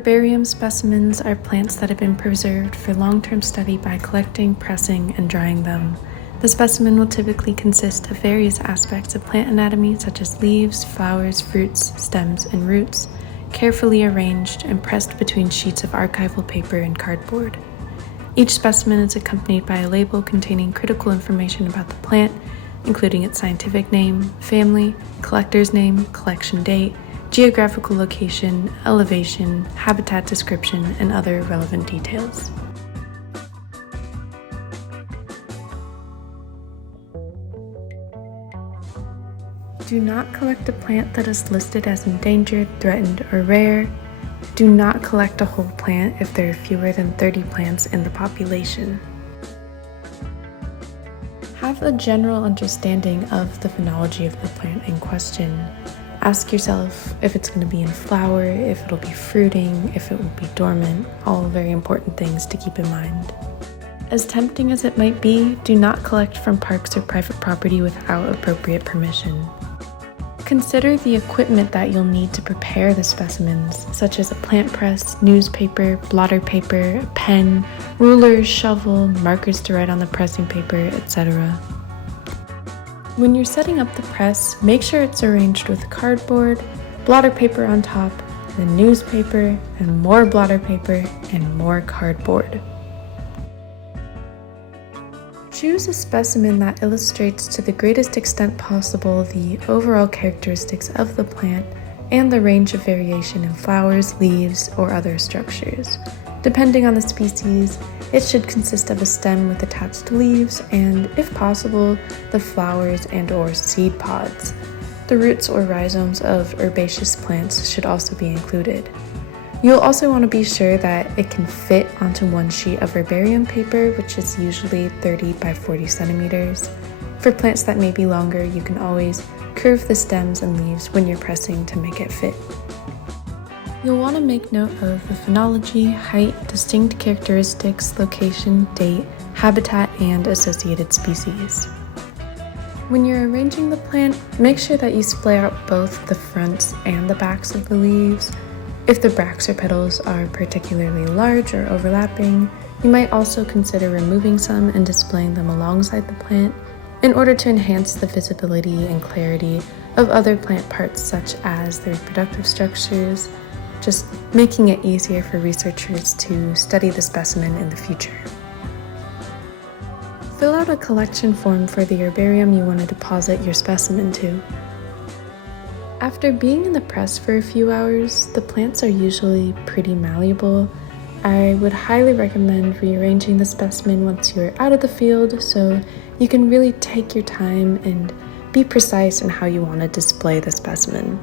Herbarium specimens are plants that have been preserved for long-term study by collecting, pressing, and drying them. The specimen will typically consist of various aspects of plant anatomy such as leaves, flowers, fruits, stems, and roots, carefully arranged and pressed between sheets of archival paper and cardboard. Each specimen is accompanied by a label containing critical information about the plant, including its scientific name, family, collector's name, collection date, geographical location, elevation, habitat description, and other relevant details. Do not collect a plant that is listed as endangered, threatened, or rare. Do not collect a whole plant if there are fewer than 30 plants in the population. Have a general understanding of the phenology of the plant in question. Ask yourself if it's going to be in flower, if it'll be fruiting, if it will be dormant, all very important things to keep in mind. As tempting as it might be, do not collect from parks or private property without appropriate permission. Consider the equipment that you'll need to prepare the specimens, such as a plant press, newspaper, blotter paper, a pen, ruler, shovel, markers to write on the pressing paper, etc. When you're setting up the press, make sure it's arranged with cardboard, blotter paper on top, then newspaper, and more blotter paper, and more cardboard. Choose a specimen that illustrates to the greatest extent possible the overall characteristics of the plant and the range of variation in flowers, leaves, or other structures. Depending on the species, it should consist of a stem with attached leaves and, if possible, the flowers and/or seed pods. The roots or rhizomes of herbaceous plants should also be included. You'll also want to be sure that it can fit onto one sheet of herbarium paper, which is usually 30 by 40 centimeters. For plants that may be longer, you can always curve the stems and leaves when you're pressing to make it fit. You'll want to make note of the phenology, height, distinct characteristics, location, date, habitat, and associated species. When you're arranging the plant, make sure that you splay out both the fronts and the backs of the leaves. If the bracts or petals are particularly large or overlapping, you might also consider removing some and displaying them alongside the plant in order to enhance the visibility and clarity of other plant parts such as the reproductive structures, just making it easier for researchers to study the specimen in the future. Fill out a collection form for the herbarium you want to deposit your specimen to. After being in the press for a few hours, the plants are usually pretty malleable. I would highly recommend rearranging the specimen once you're out of the field so you can really take your time and be precise in how you want to display the specimen.